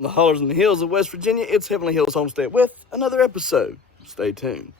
The hollers and the hills of West Virginia, it's Heavenly Hills Homestead with another episode. Stay tuned.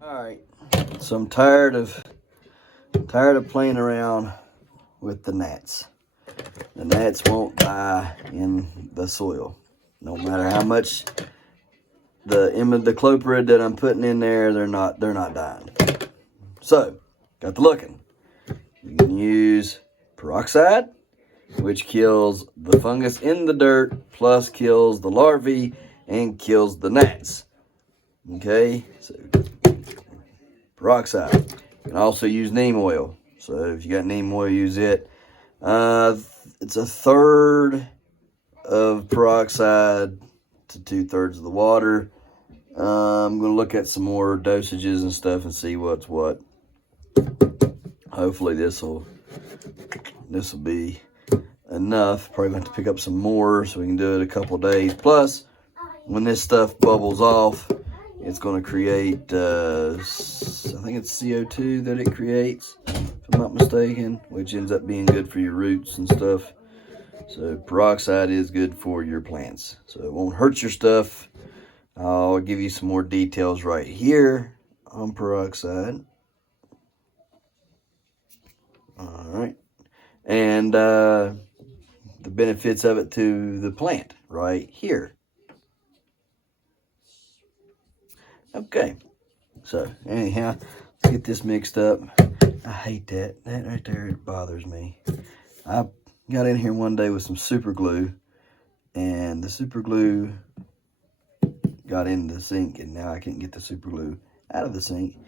Alright, so I'm tired of playing around with the gnats. The gnats won't die in the soil. No matter how much the imidacloprid that I'm putting in there, they're not dying. So, got to looking. You can use peroxide, which kills the fungus in the dirt, plus kills the larvae and kills the gnats. Okay, so peroxide. You can also use neem oil. So if you got neem oil, use it. It's a third of peroxide to 2/3 of the water. I'm going to look at some more dosages and stuff and see what's what. Hopefully this will be enough. Probably going to have to pick up some more so we can do it a couple of days. Plus, when this stuff bubbles off, it's going to create, I think it's CO2 that it creates, if I'm not mistaken, which ends up being good for your roots and stuff. So peroxide is good for your plants. So it won't hurt your stuff. I'll give you some more details right here on peroxide. All right. And the benefits of it to the plant right here. Okay, so anyhow, let's get this mixed up. I hate that. That right there, it bothers me. I got in here one day with some super glue, and the super glue got in the sink, and now I can't get the super glue out of the sink,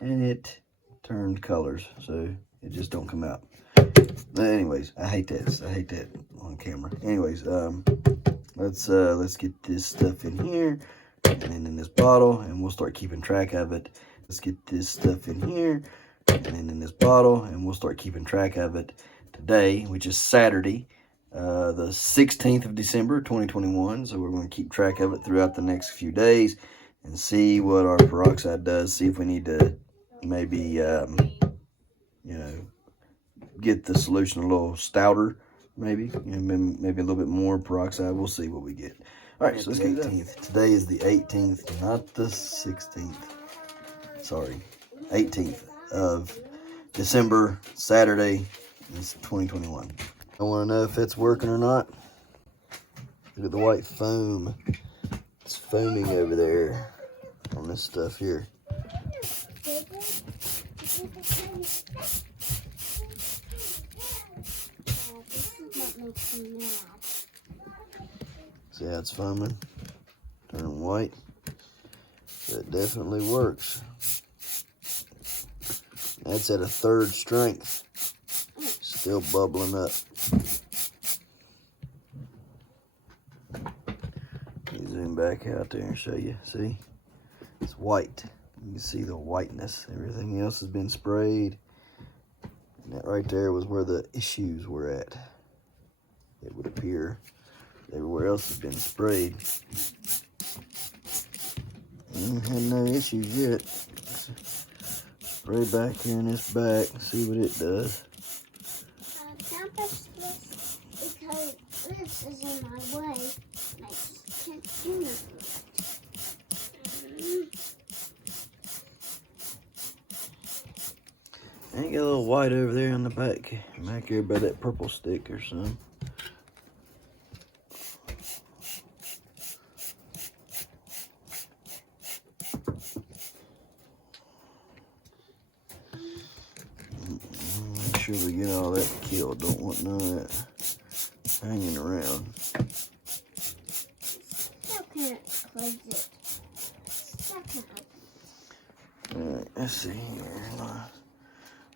and it turned colors, so it just don't come out. But anyways, I hate that. I hate that on camera. Anyways, let's get this stuff in here. And then in this bottle, and we'll start keeping track of it. Let's get this stuff in here, and then in this bottle, and we'll start keeping track of it today, which is Saturday, the 16th of December, 2021. So we're going to keep track of it throughout the next few days and see what our peroxide does. See if we need to maybe, get the solution a little stouter, maybe, maybe a little bit more peroxide. We'll see what we get. All right, so let's get 18th. Today is the 18th, not the 16th. Sorry, 18th of December, Saturday, it's 2021. I want to know if it's working or not. Look at the white foam. It's foaming over there on this stuff here. See how it's foaming? Turning white. That definitely works. That's at a 3rd strength. Still bubbling up. Let me zoom back out there and show you. See? It's white. You can see the whiteness. Everything else has been sprayed. And that right there was where the issues were at. It would appear everywhere else has been sprayed. haven't had no issues yet. Spray back here in this back, see what it does. Compass this because this is in my way. I just can't do nothing. Ain't got a little white over there on the back here by that purple stick or something. Make sure we get all that killed. Don't want none of that hanging around. Still can't close it. Still can't open it. Alright, let's see here.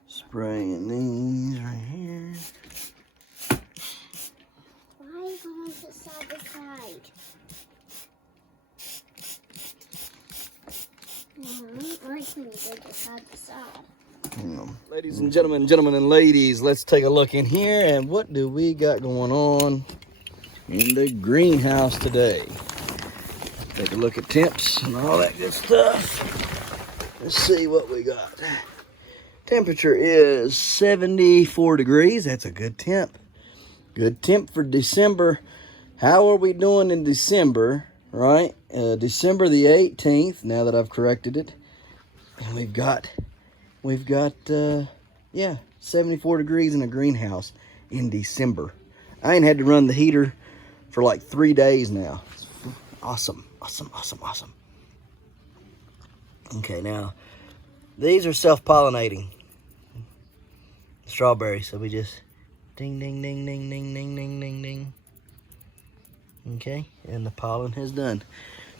Spraying these right here. Why are you going to side to side? I like when you go to side to side. Ladies and gentlemen and ladies, let's take a look in here and what do we got going on in the greenhouse today. Take a look at temps and all that good stuff. Let's see what we got. Temperature is 74 degrees. That's a good temp. Good temp for December. How are we doing in December, right? December the 18th, now that I've corrected it. And we've got 74 degrees in a greenhouse in December. I ain't had to run the heater for like 3 days now. Awesome. Okay, now these are self-pollinating strawberries, so we just ding, ding, ding, ding, ding, ding, ding, ding, ding. Okay, and the pollen has done.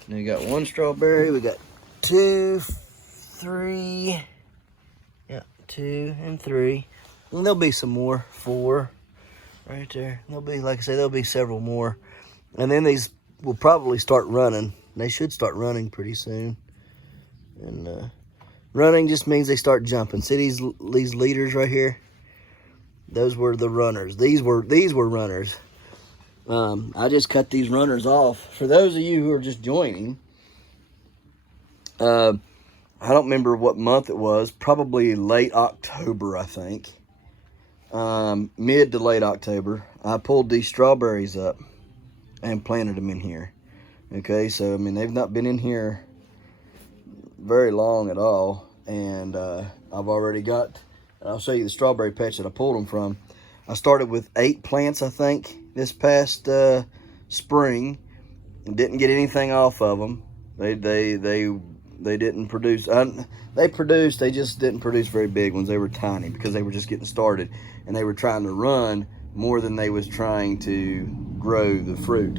Now we got one strawberry, we got 2, 3, yeah, 2 and 3, and there'll be some more, 4 right there. There'll be, like I say, there'll be several more, and then these will probably start running. They should start running pretty soon, and running just means they start jumping. See these leaders right here? Those were the runners. These were runners. I just cut these runners off. For those of you who are just joining, I don't remember what month it was. Probably late October, I think. Mid to late October. I pulled these strawberries up and planted them in here. Okay, so I mean they've not been in here very long at all, and I've already got. I'll show you the strawberry patch that I pulled them from. I started with 8 plants, I think, this past spring. Didn't get anything off of them. They didn't produce. They produced. They just didn't produce very big ones. They were tiny because they were just getting started, and they were trying to run more than they was trying to grow the fruit.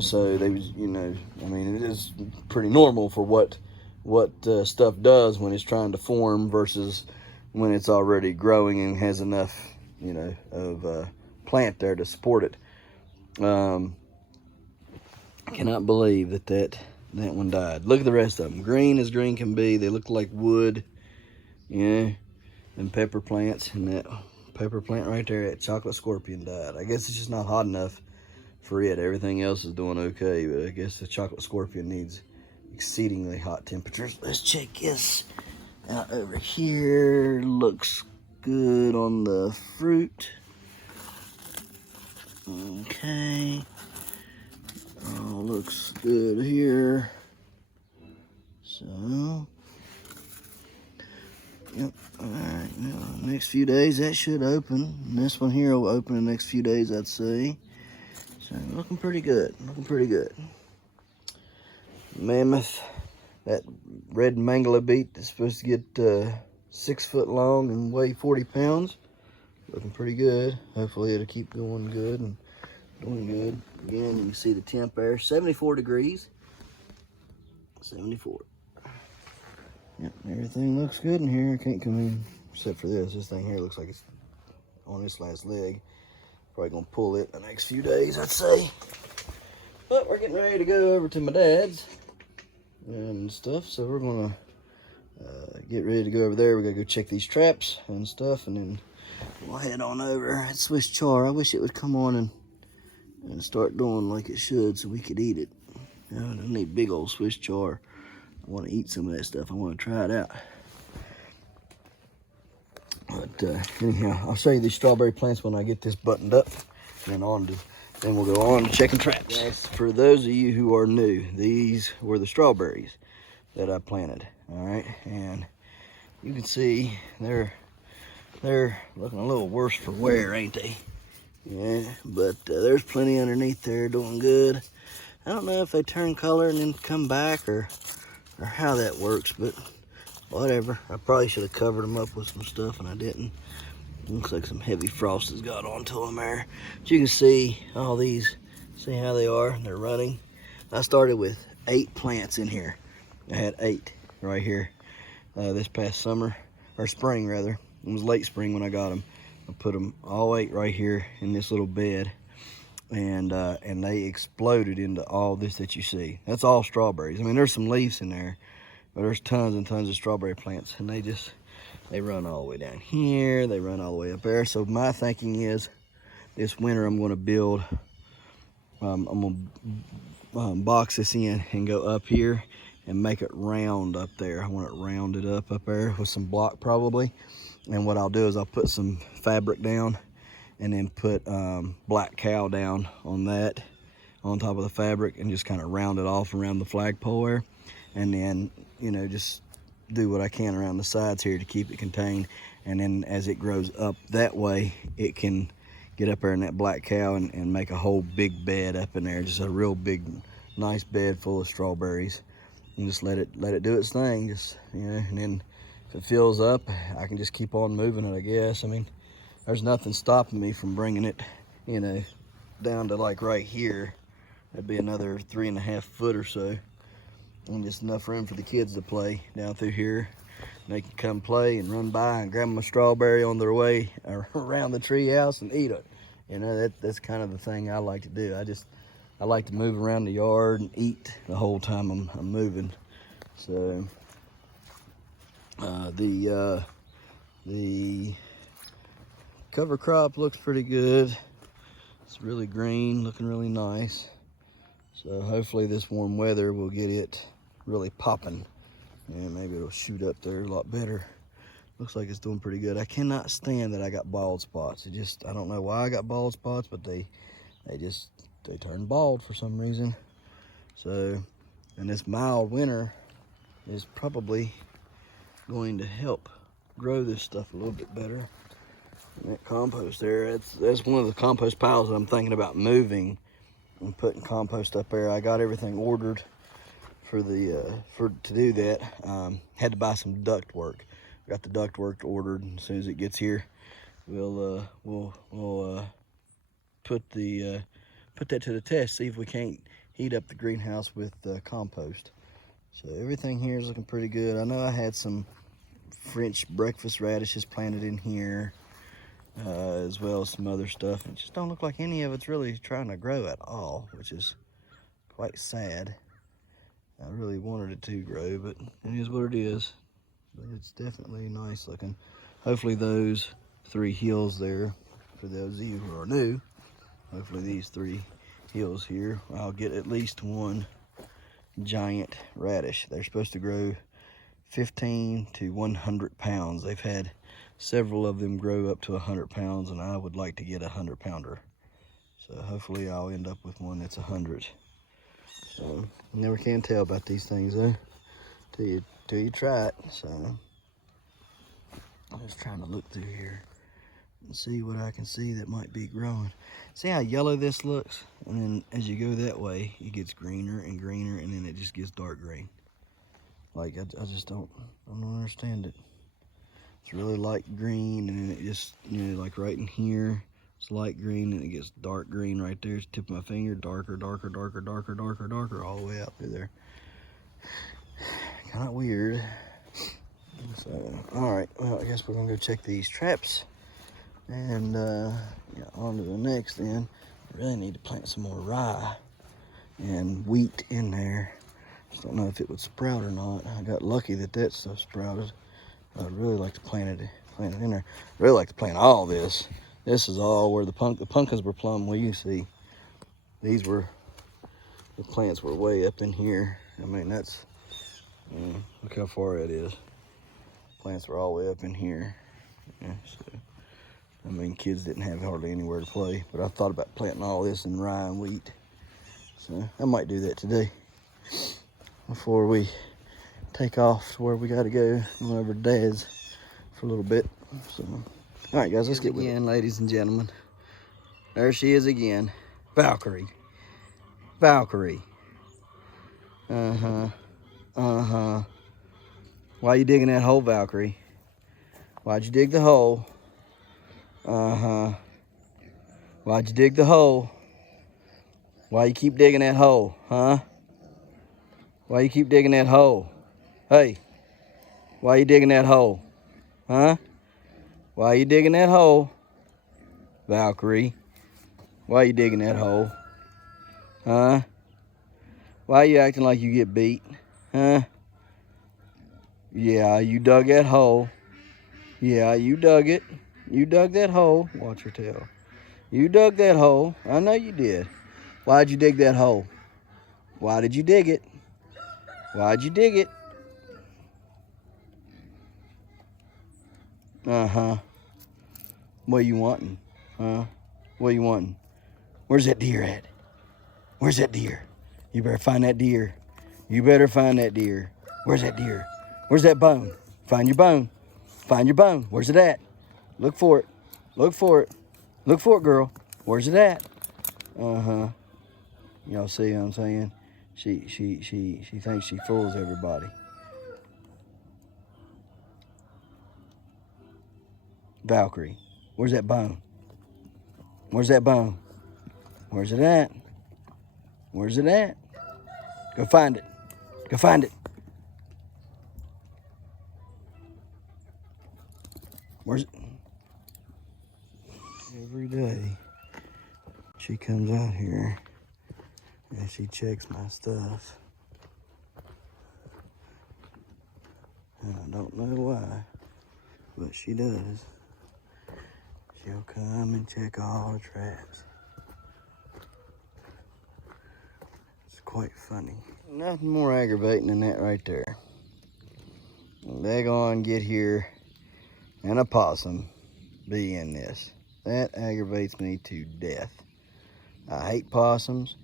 So they was, you know, I mean, it is pretty normal for what stuff does when it's trying to form versus when it's already growing and has enough, you know, of plant there to support it. Cannot believe that one died. Look at the rest of them. Green as green can be. They look like wood. Yeah. And pepper plants. And that pepper plant right there, that chocolate scorpion died. I guess it's just not hot enough for it. Everything else is doing okay, but I guess the chocolate scorpion needs exceedingly hot temperatures. Let's check this out over here. Looks good on the fruit. Okay. Oh, looks good here. So, yep. All right. Now, next few days that should open. And this one here will open in the next few days, I'd say. So, looking pretty good. Looking pretty good. Mammoth. That red mangala beet is supposed to get 6 foot long and weigh 40 pounds. Looking pretty good. Hopefully it'll keep going good and doing good. Again, you can see the temp there, 74 degrees. 74. Yep, everything looks good in here. I can't come in except for this. This thing here looks like it's on its last leg. Probably gonna pull it the next few days, I'd say. But we're getting ready to go over to my dad's and stuff, so we're gonna get ready to go over there. We gotta go check these traps and stuff, and then we'll head on over. That Swiss chard, I wish it would come on and start doing like it should so we could eat it. I don't need big old Swiss chard I want to eat some of that stuff. I want to try it out. But anyhow, I'll show you these strawberry plants when I get this buttoned up. Then we'll go on to checking traps. Yes, for those of you who are new, these were the strawberries that I planted. All right, and you can see they're looking a little worse for wear, ain't they? Yeah, but there's plenty underneath there doing good. I don't know if they turn color and then come back or how that works, but whatever. I probably should have covered them up with some stuff and I didn't. Looks like some heavy frost has got onto them there. But you can see all these, see how they are, they're running. I started with 8 plants in here. I had 8 right here this past summer, or spring rather. It was late spring when I got them. I put them all 8 right here in this little bed, and they exploded into all this that you see. That's all strawberries. I mean, there's some leaves in there, but there's tons and tons of strawberry plants, and they run all the way down here. They run all the way up there. So my thinking is, this winter I'm going to build. I'm going to box this in and go up here and make it round up there. I want it rounded up there with some block probably. And what I'll do is I'll put some fabric down and then put black cow down on that, on top of the fabric, and just kind of round it off around the flagpole there. And then, you know, just do what I can around the sides here to keep it contained. And then as it grows up that way, it can get up there in that black cow and make a whole big bed up in there. Just a real big, nice bed full of strawberries. And just let it do its thing. Just, you know, and then if it fills up, I can just keep on moving it, I guess. I mean, there's nothing stopping me from bringing it, you know, down to like right here. That'd be another 3.5 foot or so. And just enough room for the kids to play down through here. They can come play and run by and grab them a strawberry on their way around the tree house and eat it. You know, that's kind of the thing I like to do. I like to move around the yard and eat the whole time I'm moving. So the cover crop looks pretty good. It's really green, looking really nice. So hopefully this warm weather will get it really popping, and maybe it'll shoot up there a lot better. Looks like it's doing pretty good. I cannot stand that I got bald spots. I don't know why I got bald spots, but they turn bald for some reason. So, and this mild winter is probably going to help grow this stuff a little bit better. And that compost there, that's one of the compost piles that I'm thinking about moving and putting compost up there. I got everything ordered for to do that. Had to buy some duct work. Got the duct work ordered. As soon as it gets here, we'll put that to the test. See if we can't heat up the greenhouse with compost. So everything here is looking pretty good. I know I had some French breakfast radishes planted in here, as well as some other stuff. It just don't look like any of it's really trying to grow at all, which is quite sad. I really wanted it to grow, but it is what it is. But it's definitely nice looking. Hopefully those 3 hills there, for those of you who are new, hopefully these 3 hills here, I'll get at least one giant radish. They're supposed to grow 15 to 100 pounds. They've had several of them grow up to 100 pounds, and I would like to get a 100-pounder. So hopefully I'll end up with one that's 100. So you never can tell about these things though, till you try it. So I'm just trying to look through here and see what I can see that might be growing. See how yellow this looks? And then as you go that way, it gets greener and greener, and then it just gets dark green. Like I just don't understand it. It's really light green, and then it just, you know, like right in here, it's light green, and it gets dark green right there. It's the tip of my finger, darker, darker, darker, darker, darker, darker, all the way out through there. Kind of weird. So, all right, well, I guess we're gonna go check these traps, and yeah, on to the next then. I really need to plant some more rye and wheat in there. Just don't know if it would sprout or not. I got lucky that stuff sprouted. I'd really like to plant it in there. I'd really like to plant all this. This is all where the pumpkins were plumb. Well, you see, the plants were way up in here. I mean, that's, you Look how far it is. Plants were all the way up in here. Yeah, so, I mean, kids didn't have hardly anywhere to play, but I thought about planting all this in rye and wheat. So I might do that today before we take off to where we got to go, going over to Dad's for a little bit. So, all right, guys, let's get with it. Ladies and gentlemen. There she is again. Valkyrie. Valkyrie. Uh-huh. Uh-huh. Why you digging that hole, Valkyrie? Why'd you dig the hole? Uh-huh. Why'd you dig the hole? Why you keep digging that hole, huh? Why you keep digging that hole? Hey, why you digging that hole? Huh? Why you digging that hole? Valkyrie, why you digging that hole? Huh? Why you acting like you get beat? Huh? Yeah, you dug that hole. Yeah, you dug it. You dug that hole. Watch your tail. You dug that hole. I know you did. Why'd you dig that hole? Why did you dig it? Why'd you dig it? Uh-huh. What you wanting? Huh? What you wanting? Where's that deer at? Where's that deer? You better find that deer. You better find that deer. Where's that deer? Where's that bone? Find your bone. Find your bone. Where's it at? Look for it. Look for it. Look for it, girl. Where's it at? Uh-huh. Y'all see what I'm saying? She thinks she fools everybody. Valkyrie, where's that bone? Where's that bone? Where's it at? Where's it at? Go find it. Go find it. Where's it? Every day she comes out here and she checks my stuff. And I don't know why, but she does. She'll come and check all the traps. It's quite funny. Nothing more aggravating than that right there. They gonna get here and a possum be in this. That aggravates me to death. I hate possums.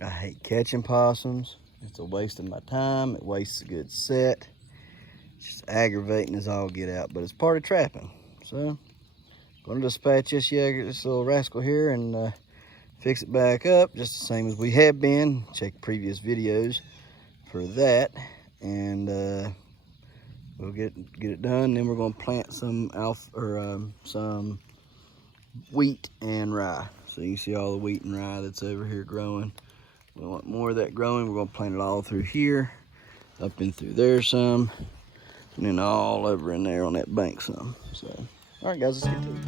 I hate catching possums. It's a waste of my time. It wastes a good set. It's just aggravating as all get out, but it's part of trapping. So, gonna dispatch this little rascal here and fix it back up, just the same as we have been. Check previous videos for that, and we'll get it done. Then we're gonna plant some some wheat and rye. So you see all the wheat and rye that's over here growing. We want more of that growing. We're gonna plant it all through here, up and through there some, and then all over in there on that bank some. So, all right, guys, let's get to it.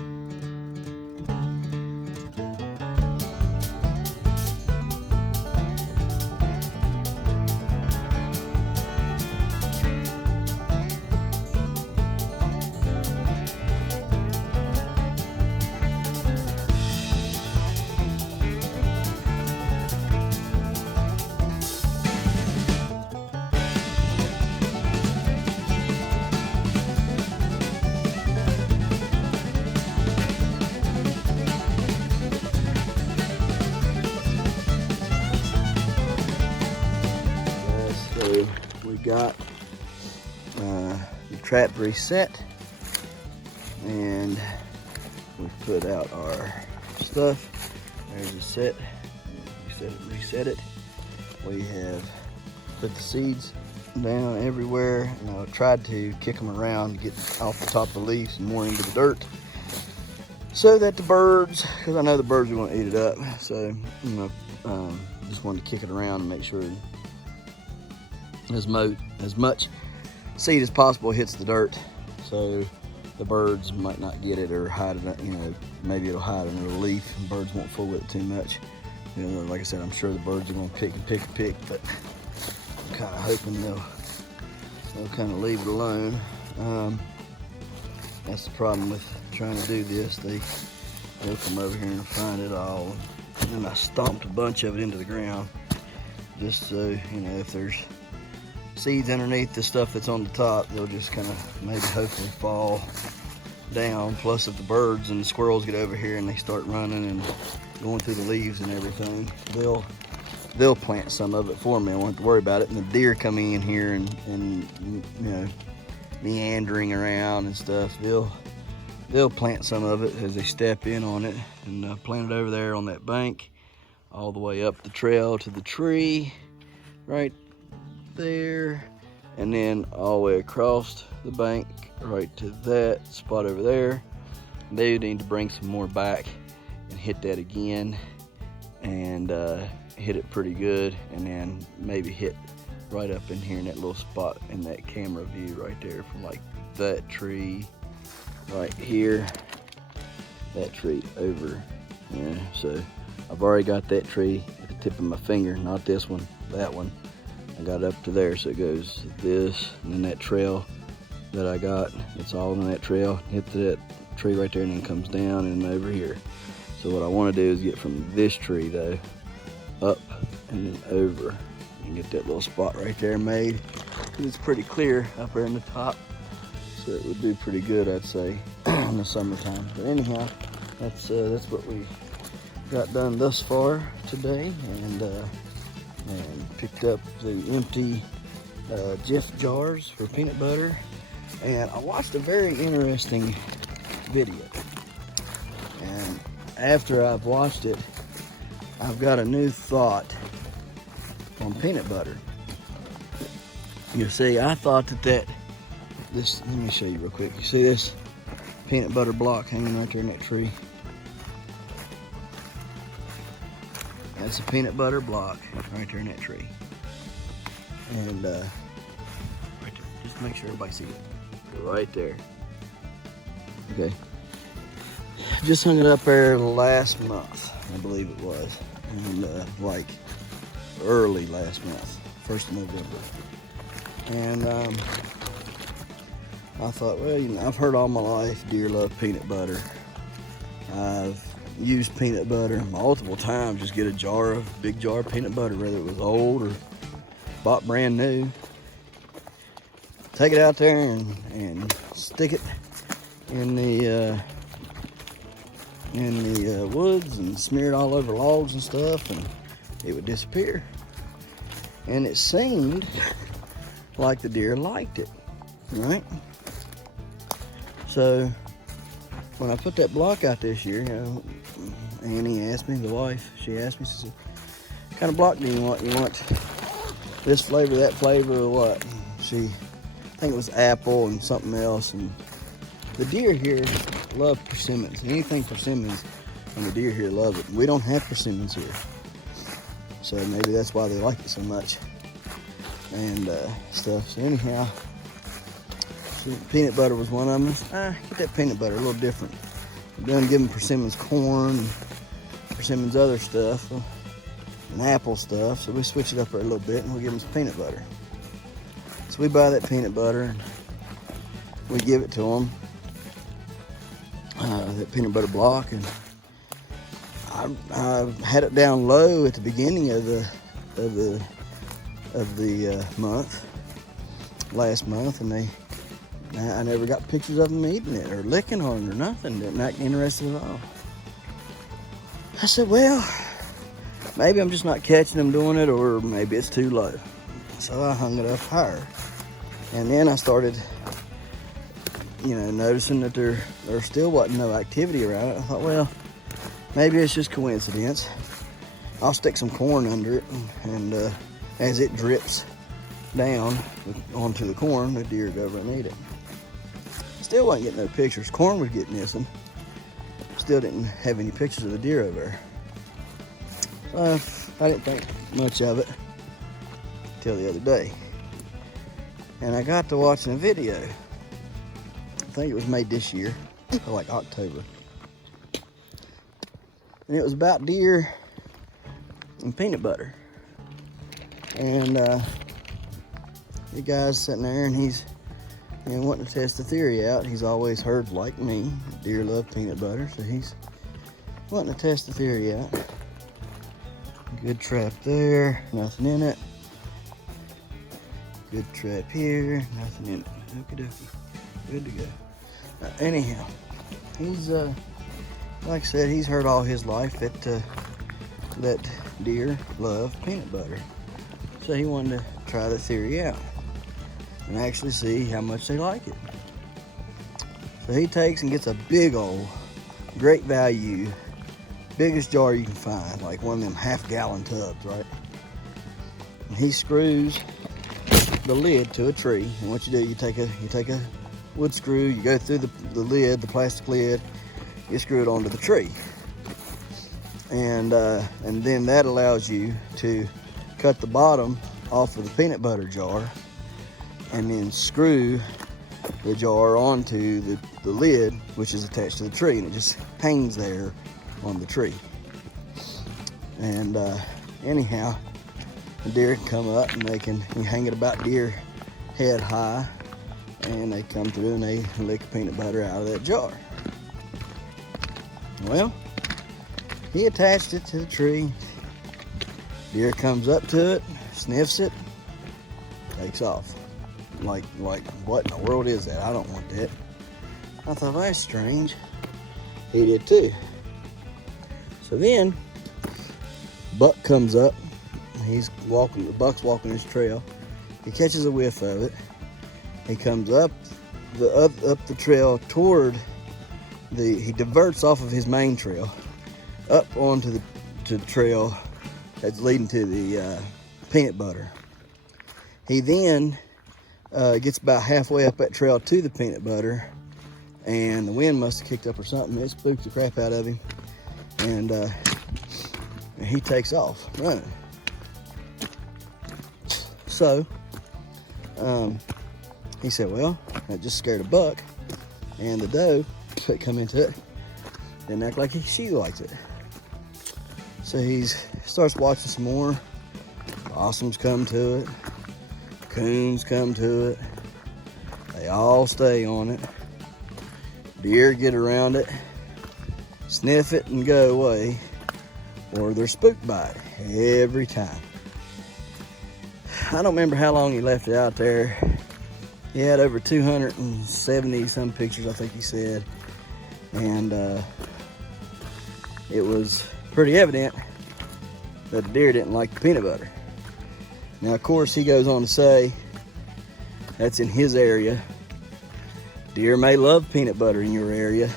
So we got the trap reset, and we've put out our stuff. There's a set. Reset it. We have put the seeds down everywhere, and I tried to kick them around to get off the top of the leaves and more into the dirt, so that the birds, because I know the birds are going to eat it up. So just wanted to kick it around and make sure as much seed as possible hits the dirt, so the birds might not get it or hide it. Maybe it'll hide under the leaf and birds won't fool with it too much. Like I said, I'm sure the birds are going to pick, but I'm kind of hoping they'll kind of leave it alone. That's the problem with trying to do this. They'll come over here and find it all, and then I stomped a bunch of it into the ground, just so if there's seeds underneath the stuff that's on the top, they'll just kind of maybe hopefully fall down. Plus if the birds and the squirrels get over here and they start running and going through the leaves and everything, they'll plant some of it for me. I won't have to worry about it. And the deer coming in here and you know, meandering around and stuff, they'll plant some of it as they step in on it, and plant it over there on that bank all the way up the trail to the tree right there, and then all the way across the bank right to that spot over there. They need to bring some more back and hit that again, and hit it pretty good, and then maybe hit right up in here in that little spot in that camera view right there, from like that tree right here, that tree over here. So I've already got that tree at the tip of my finger, not this one, that one. I got it up to there, so it goes this, and then that trail that I got, it's all on that trail, hit that tree right there, and then comes down and over here. So what I want to do is get from this tree though up and then over and get that little spot right there made. It's pretty clear up there in the top, so it would do pretty good, I'd say, in the summertime. But anyhow, that's what we got done thus far today, and picked up the empty Jif jars for peanut butter. And I watched a very interesting video, and after I've watched it, I've got a new thought on peanut butter. You see, I thought that this, let me show you real quick. You see this peanut butter block hanging right there in that tree? That's a peanut butter block right there in that tree. And right there, just make sure everybody sees it. Right there. Okay. Just hung it up there last month, I believe it was. And like early last month, 1st of November. And I thought, well, you know, I've heard all my life deer love peanut butter. I've used peanut butter multiple times, just get a big jar of peanut butter, whether it was old or bought brand new. Take it out there and stick it in the woods and smear it all over logs and stuff, and it would disappear. And it seemed like the deer liked it, right? So when I put that block out this year, you know, Annie asked me, the wife, she asked me, she said, what kind of block do you want? You want this flavor, that flavor, or what? I think it was apple and something else. And the deer here love persimmons. Anything persimmons, and the deer here love it. We don't have persimmons here, so maybe that's why they like it so much and stuff. So anyhow, peanut butter was one of them. Get that peanut butter a little different. I'm done giving persimmons corn and persimmons other stuff and apple stuff, so we switch it up a little bit and we give them some peanut butter. So we buy that peanut butter and we give it to them, that peanut butter block. And I had it down low at the beginning of the month, last month, and I never got pictures of them eating it or licking on it or nothing. They're not interested at all. I said, well, maybe I'm just not catching them doing it, or maybe it's too low. So I hung it up higher. And then I started, you know, noticing that there still wasn't no activity around it. I thought, well, maybe it's just coincidence. I'll stick some corn under it, and as it drips down onto the corn, the deer go over and eat it. Still wasn't getting no pictures. Corn was getting missing. Still didn't have any pictures of the deer over there. I didn't think much of it till the other day. And I got to watching a video. I think it was made this year, like October. And it was about deer and peanut butter. And the guy's sitting there and he's wanting to test the theory out. He's always heard, like me, deer love peanut butter, so he's wanting to test the theory out. Good trap there, nothing in it. Good trap here, nothing in it. Okie dokie, good to go. Anyhow, he's like I said, he's heard all his life that deer love peanut butter. So he wanted to try the theory out and actually see how much they like it. So he takes and gets a big old, great value, biggest jar you can find, like one of them half-gallon tubs, right? And he screws the lid to a tree. And what you do, you take a wood screw, you go through the lid, the plastic lid, you screw it onto the tree. And then that allows you to cut the bottom off of the peanut butter jar and then screw the jar onto the lid, which is attached to the tree, and it just hangs there on the tree. And anyhow, the deer can come up and you hang it about deer head high, and they come through and they lick peanut butter out of that jar. Well, he attached it to the tree. Deer comes up to it, sniffs it, takes off. Like what in the world is that? I don't want that. I thought, that's strange. He did too. So then, buck comes up. The buck's walking his trail. He catches a whiff of it. He comes up the trail toward he diverts off of his main trail up onto the trail that's leading to the peanut butter. He then gets about halfway up that trail to the peanut butter, and the wind must have kicked up or something. It spooked the crap out of him, and he takes off running. So he said, well, that just scared a buck, and the doe that come into it didn't act like she likes it. So he starts watching some more. Possums come to it, coons come to it. They all stay on it. Deer get around it, sniff it and go away, or they're spooked by it every time. I don't remember how long he left it out there. He had over 270 some pictures, I think he said. And it was pretty evident that the deer didn't like the peanut butter. Now, of course, he goes on to say that's in his area. Deer may love peanut butter in your area,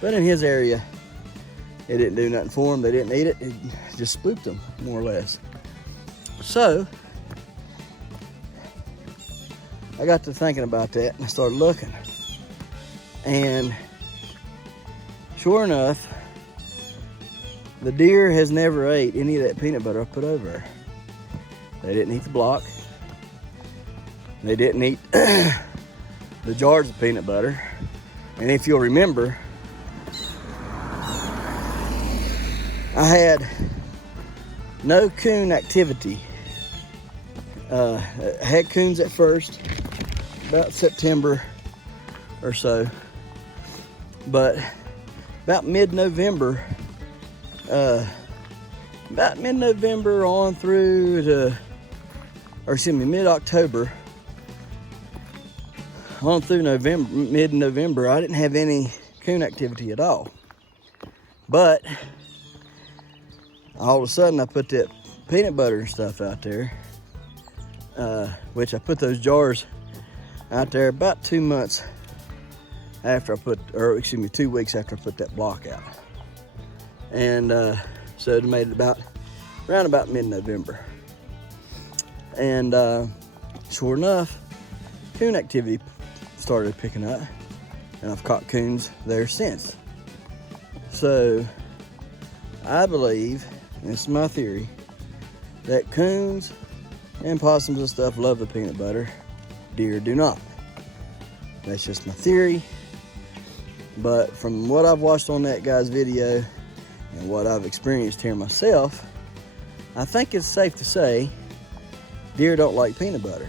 but in his area, it didn't do nothing for them. They didn't eat it. It just spooked them, more or less. So I got to thinking about that, and I started looking. And sure enough, the deer has never ate any of that peanut butter I put over there. They didn't eat the block. They didn't eat the jars of peanut butter. And if you'll remember, I had no coon activity. I had coons at first, about September or so. But about mid-November on through to, mid-October on through mid-November, I didn't have any coon activity at all. But all of a sudden I put that peanut butter and stuff out there, which I put those jars out there about 2 months after 2 weeks after I put that block out. And so it made it around about mid-November. And sure enough, coon activity started picking up, and I've caught coons there since. So I believe, and it's my theory, that coons and possums and stuff love the peanut butter. Deer do not. That's just my theory. But from what I've watched on that guy's video and what I've experienced here myself, I think it's safe to say deer don't like peanut butter.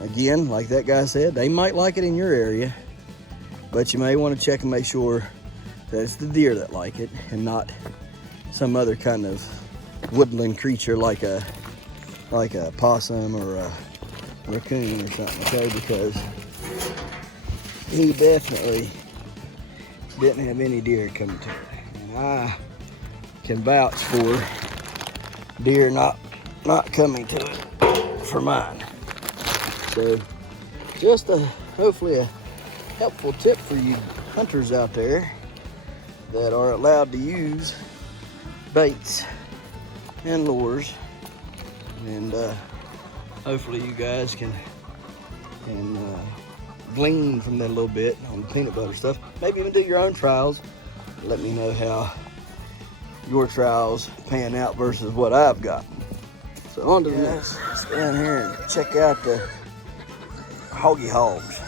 Again, like that guy said, they might like it in your area, but you may want to check and make sure that it's the deer that like it and not some other kind of woodland creature like a like a possum or a raccoon or something, okay? Because he definitely didn't have any deer coming to it. And I can vouch for deer not coming to it for mine. So just hopefully a helpful tip for you hunters out there that are allowed to use baits and lures, and hopefully you guys can glean from that a little bit on the peanut butter stuff. Maybe even do your own trials. Let me know how your trials pan out versus what I've got. So on to the next. Let's go down here and check out the hoggy hogs.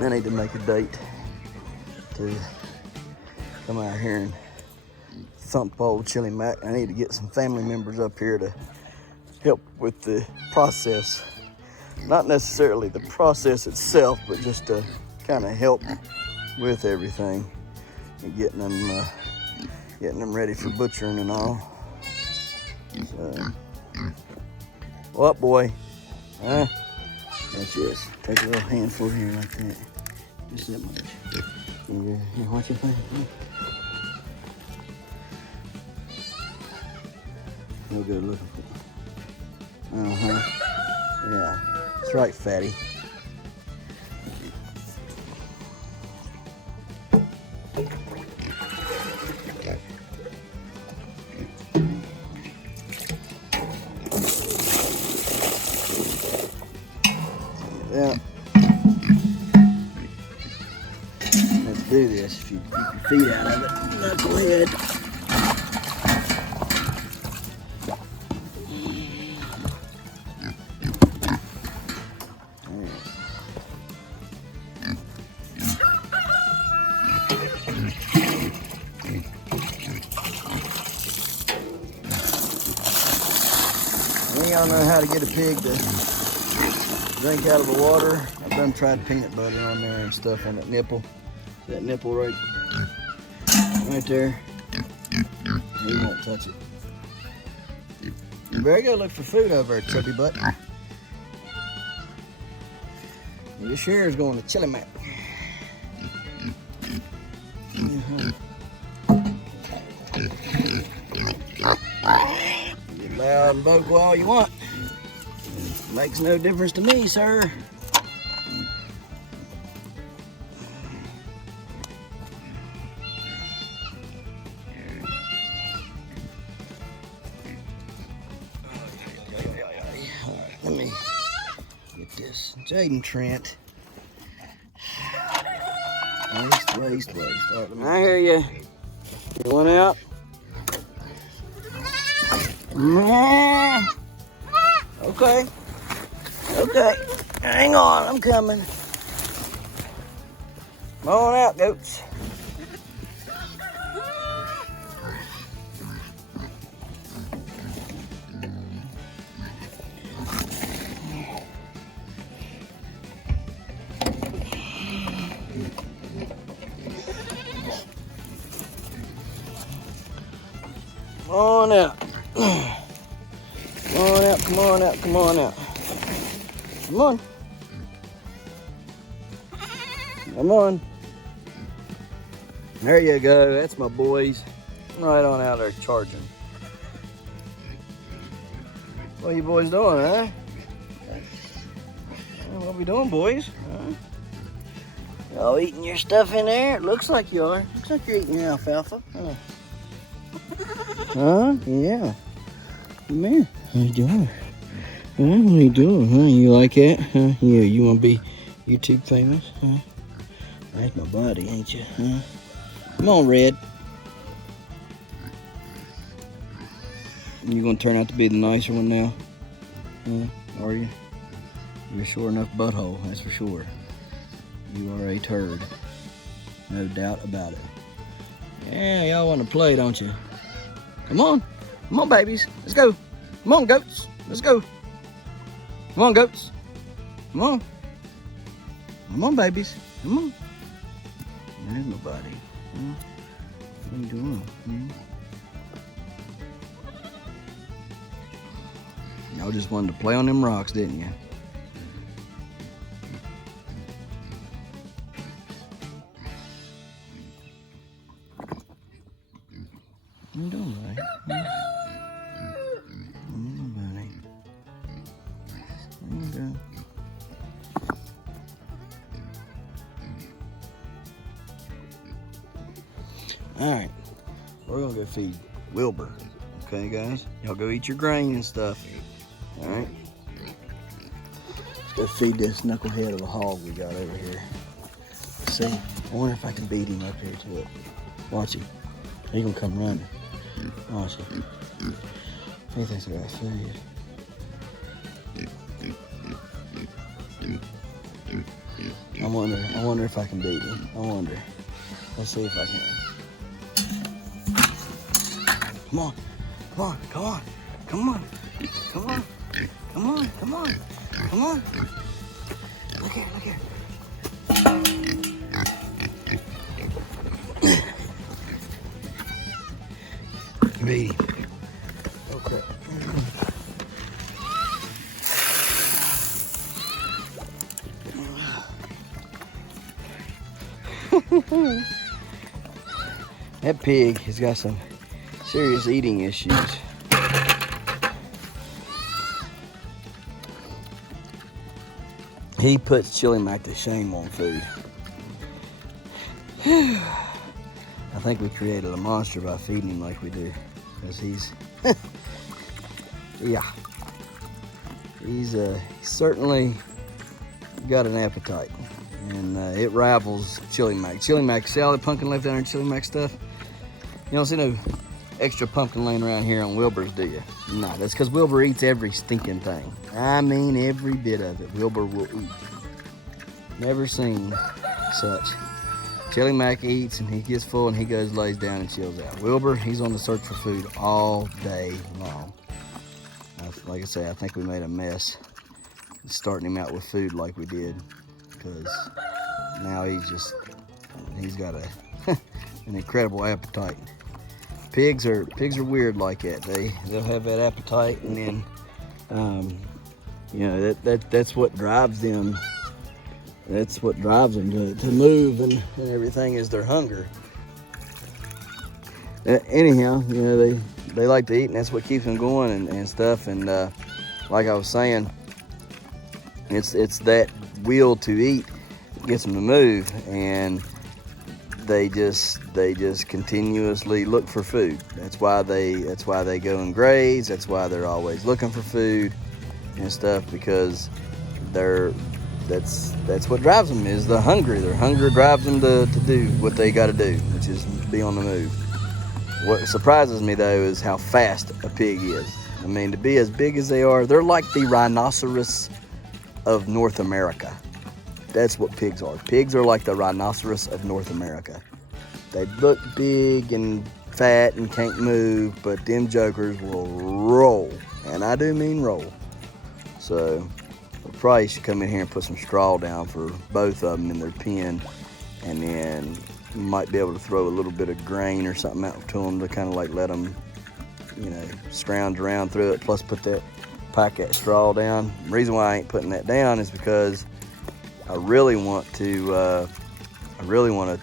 I need to make a date to come out here and thump old Chili Mac. I need to get some family members up here to help with the process. Not necessarily the process itself, but just to kind of help with everything and getting them ready for butchering and all. So, what boy? Huh? That's just take a little handful here like that. Just that much. Here, what you think? No good looking for. Yeah. That's right, fatty. Yeah. Let's do this. If you keep your feet out of it, knucklehead. Y'all know how to get a pig to drink out of the water. I've done tried peanut butter on there and stuff on that nipple. That nipple right there. He won't touch it. You better go look for food over there, chubby butt. This here is going to Chili Mac. Get loud and vocal all you want. Makes no difference to me, sir. Let me get this. Jaden Trent. Waste. All right, I hear you. You want out? Okay. Hang on, I'm coming. Come on out, goats. Come on out. Come on out. Come on. There you go. That's my boys. Right on out there charging. What are you boys doing, huh? What are we doing, boys? Huh? Y'all eating your stuff in there? It looks like you are. Looks like you're eating your alfalfa. Huh? Yeah. Come here. How you doing? Huh? What are you doing? Huh? You like that? Huh? Yeah. You want to be YouTube famous? Huh? That's my buddy, ain't you? Huh? Come on, Red. You gonna turn out to be the nicer one now? Huh? Are you? You're a sure enough butthole, that's for sure. You are a turd. No doubt about it. Yeah, y'all want to play, don't you? Come on, babies. Let's go. Come on, goats. Let's go. Come on, goats. Come on, babies. Come on. There's my buddy. What are you doing? Y'all just wanted to play on them rocks, didn't you? What are you doing, buddy? Buddy. There you go. Alright, we're gonna go feed Wilbur. Okay, guys? Y'all go eat your grain and stuff. Alright? Let's go feed this knucklehead of a hog we got over here. Let's see. I wonder if I can beat him up here to it. Watch him. He's gonna come running. Watch him. He thinks I got food. I wonder if I can beat him. I wonder. Let's see if I can. Come on, come on, come on, come on, come on, come on, come on, come on. Look here, look here. Beat him. Oh crap. That pig has got some serious eating issues. He puts Chili Mac to shame on food. I think we created a monster by feeding him like we do. Because he's, yeah. He's certainly got an appetite. And it rivals Chili Mac. Chili Mac, see all the pumpkin left down there in Chili Mac stuff? You don't see no extra pumpkin laying around here on Wilbur's, do you? No, that's because Wilbur eats every stinking thing. I mean every bit of it Wilbur will eat. Never seen such. Chili Mac eats and he gets full and he goes, lays down and chills out. Wilbur, he's on the search for food all day long. Like I say, I think we made a mess starting him out with food like we did, because now he's got an incredible appetite. Pigs are weird like that. They'll have that appetite, and then you know that's what drives them. That's what drives them to move and everything, is their hunger. Anyhow, you know they like to eat, and that's what keeps them going and stuff. And like I was saying, it's that will to eat gets them to move, and they just continuously look for food. That's why they go and graze. That's why they're always looking for food and stuff, because that's what drives them, is the hunger. Their hunger drives them to do what they got to do, which is be on the move. What surprises me though is how fast a pig is. I mean, to be as big as they are, they're like the rhinoceros of North America. That's what pigs are. Pigs are like the rhinoceros of North America. They look big and fat and can't move, but them jokers will roll. And I do mean roll. So we probably should come in here and put some straw down for both of them in their pen. And then you might be able to throw a little bit of grain or something out to them to kind of like let them, you know, scrounge around through it. Plus pack that straw down. The reason why I ain't putting that down is because I really want to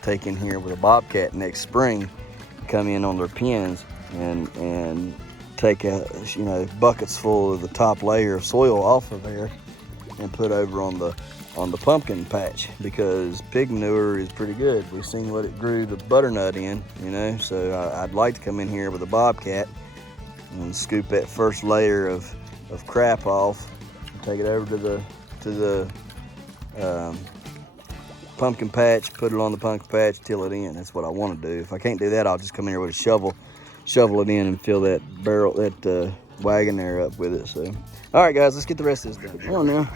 take in here with a bobcat next spring, come in on their pens and take buckets full of the top layer of soil off of there and put over on the pumpkin patch, because pig manure is pretty good. We've seen what it grew the butternut in, you know. So I'd like to come in here with a bobcat and scoop that first layer of crap off and take it over to the pumpkin patch, put it on the pumpkin patch, till it in. That's what I want to do. If I can't do that, I'll just come in here with a shovel it in and fill that barrel, that wagon there up with it. So, all right, guys, let's get the rest of this done. Come on now.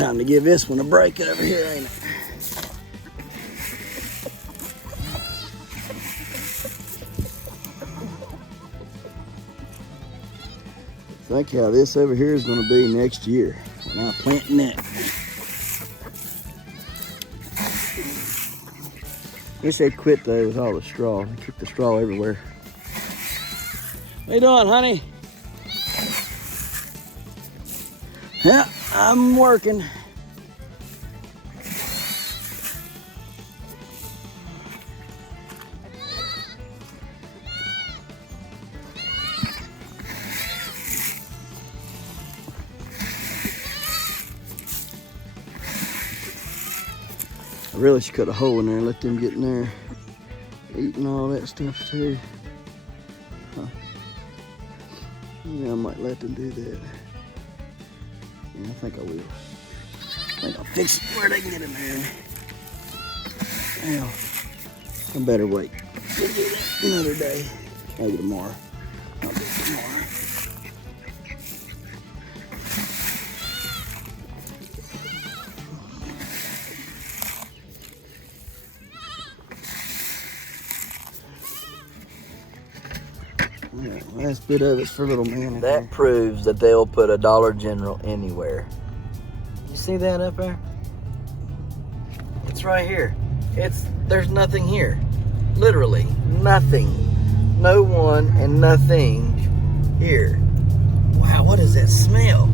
Time to give this one a break over here, ain't it? Think how this over here is going to be next year when I'm planting it. Wish they'd quit though with all the straw. They keep the straw everywhere. How you doing, honey? Yeah, I'm working. I really should cut a hole in there and let them get in there eating all that stuff too. Huh. Yeah, I might let them do that. Yeah, I think I will. I think I'll fix it where they can get in there. Now, I better wait. We'll do that another day. Maybe tomorrow. I'll do it tomorrow. Alright, last bit of it's for little man. That proves that they'll put a Dollar General anywhere. You see that up there? It's right here. There's nothing here. Literally nothing. No one and nothing here. Wow, what is that smell?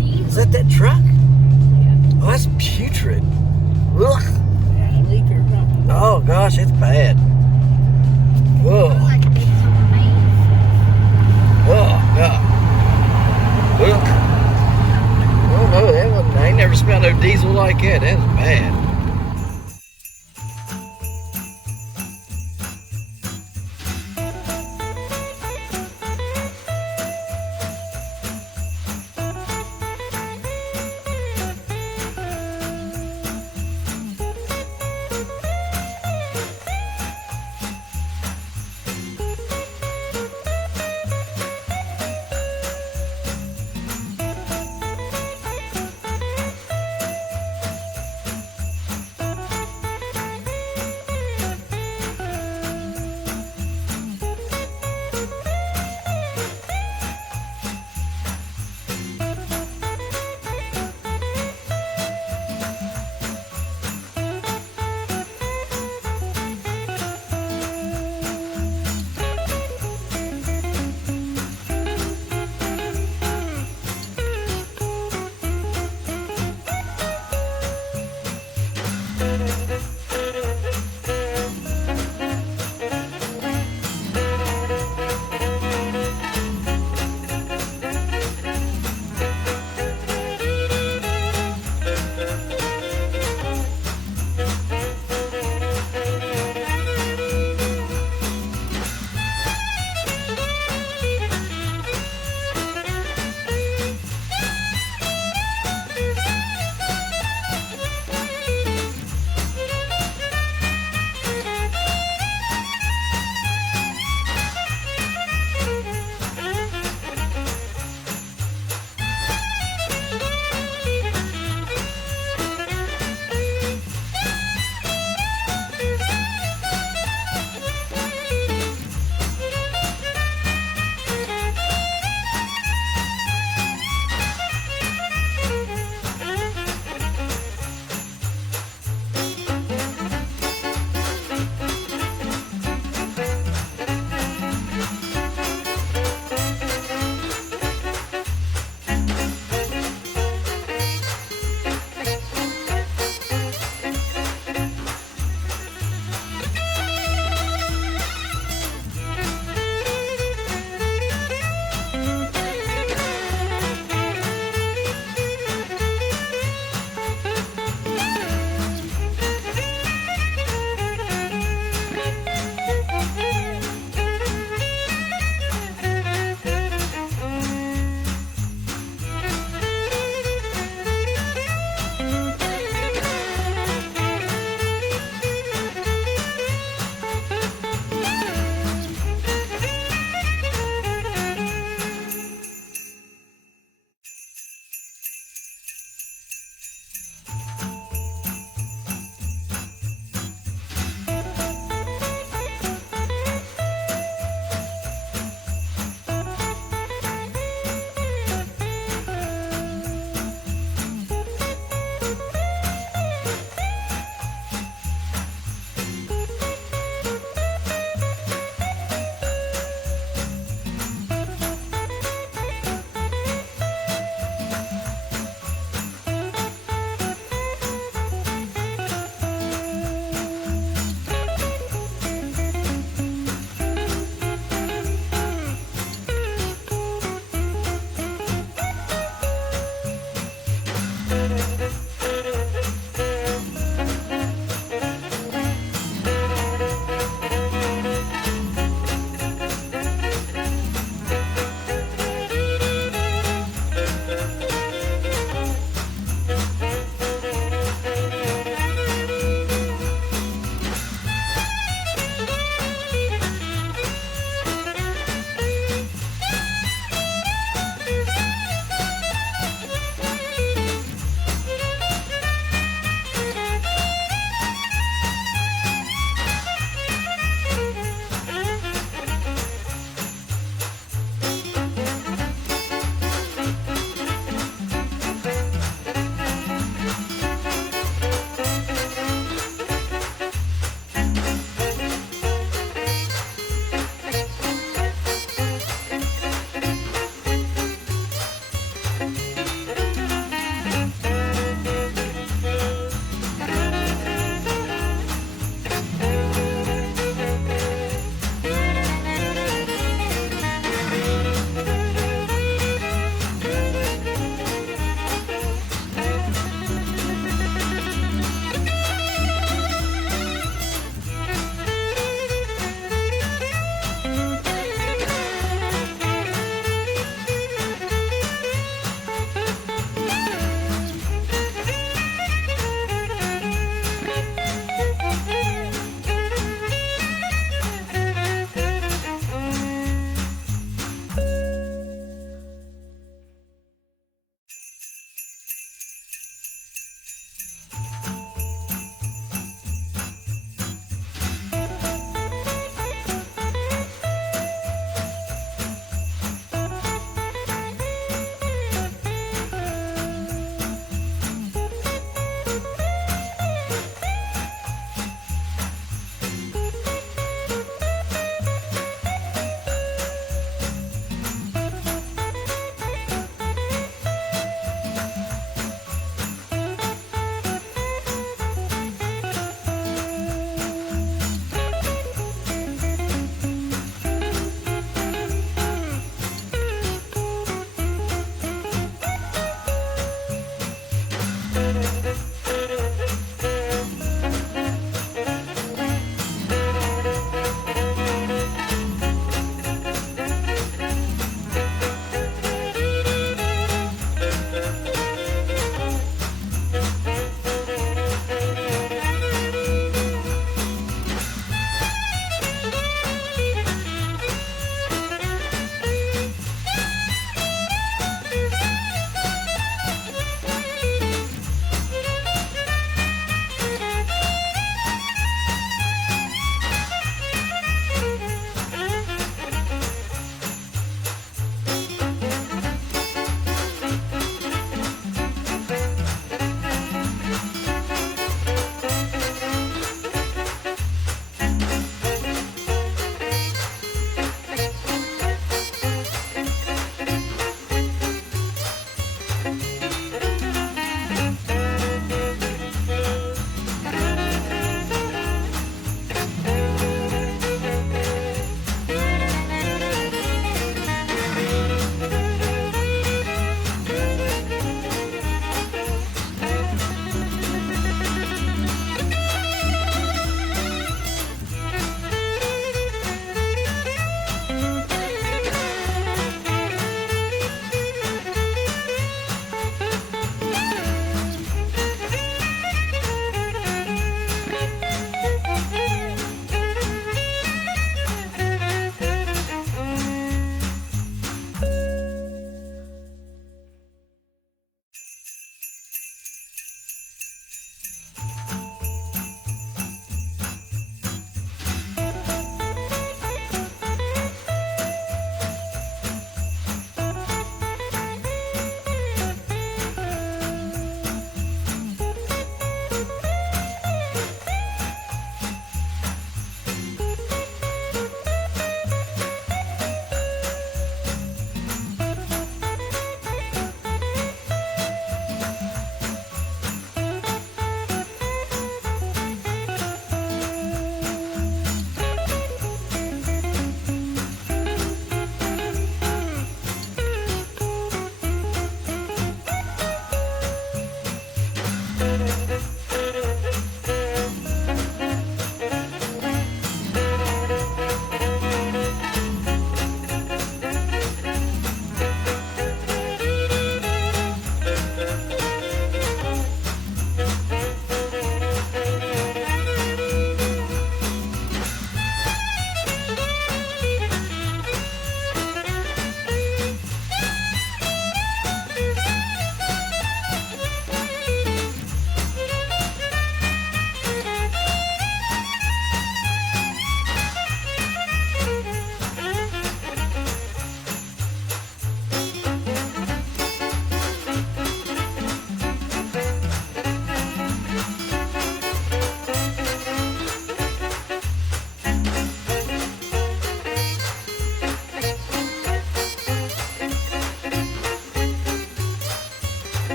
Is that truck? Yeah. Oh, that's putrid. Ugh. Oh gosh, it's bad. Whoa. Oh, God. Look. Oh, no, I ain't never smelled no diesel like that. That's bad.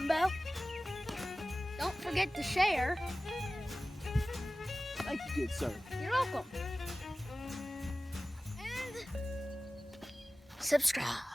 notification bell. Don't forget to share. Thank you, good sir. You're welcome. And subscribe.